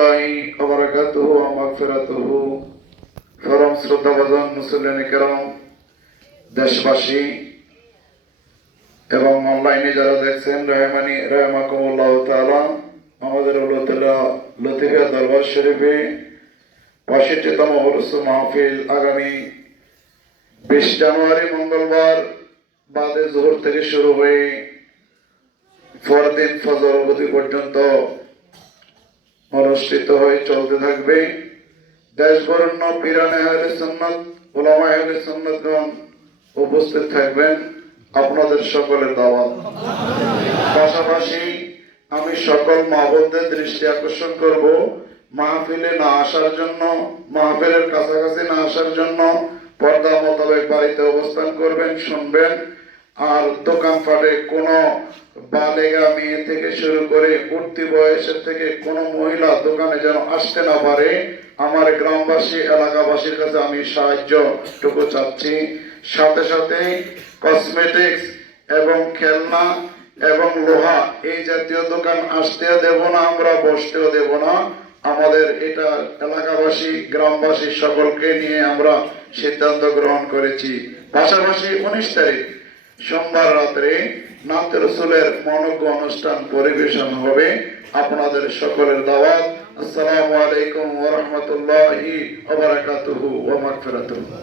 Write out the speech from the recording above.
الله وبركاته ومغفرته form শ্রদ্ধাভাজন মুসলিম কেরম দেশবাসী এবং অনলাইনে যারা দেখছেন রহমানি রহমাকুমুল্লাহ তাআলা আমাদের উল্লাহ লতিফিয়া দরবার শরীফে পঁয়ষট্টিতম হরস মাহফিল আগামী বিশ জানুয়ারি মঙ্গলবার বাদে জোহর থেকে শুরু হয়ে পরদিন ফজর অবধি পর্যন্ত অনুষ্ঠিত হয়ে চলতে থাকবে। দেশ বরণ্য পিরানে হলে সন্ন্যত ওলামায় হলে সন্ন্যতগণ উপস্থিত থাকবেন। আপনাদের সকলের দাওয়াত। পাশাপাশি আমি সকল মাহবুবদের দৃষ্টি আকর্ষণ করব। মাহফিলে না আসার জন্য, মাহফিলের কাছাকাছি না আসার জন্য পর্দা মোতাবেক বাড়িতে অবস্থান করবেন, শুনবেন। আর দোকানপাটে কোনো বালেগা মেয়ে থেকে শুরু করে উঠতি বয়সের থেকে কোনো মহিলা দোকানে যেন আসতে না পারে, আমার গ্রামবাসী, এলাকাবাসীর কাছে আমি সাহায্য টুকু চাচ্ছি। সাথে সাথে কসমেটিক্স এবং খেলনা এবং লোহা, এই জাতীয় দোকান আসতেও দেব না, আমরা বসতেও দেব না। আমাদের এটা এলাকাবাসী, গ্রামবাসী সকলকে নিয়ে আমরা সিদ্ধান্ত গ্রহণ করেছি। পাশাপাশি উনিশ তারিখ সোমবার রাত্রে নাত রসুলের মনজ্ঞ অনুষ্ঠান পরিবেশন হবে। আপনাদের সকলের দাওয়াত। আসসালামু আলাইকুম ওয়া রাহমাতুল্লাহি ওয়া বারাকাতুহু ওয়া মাগফিরাতুহু।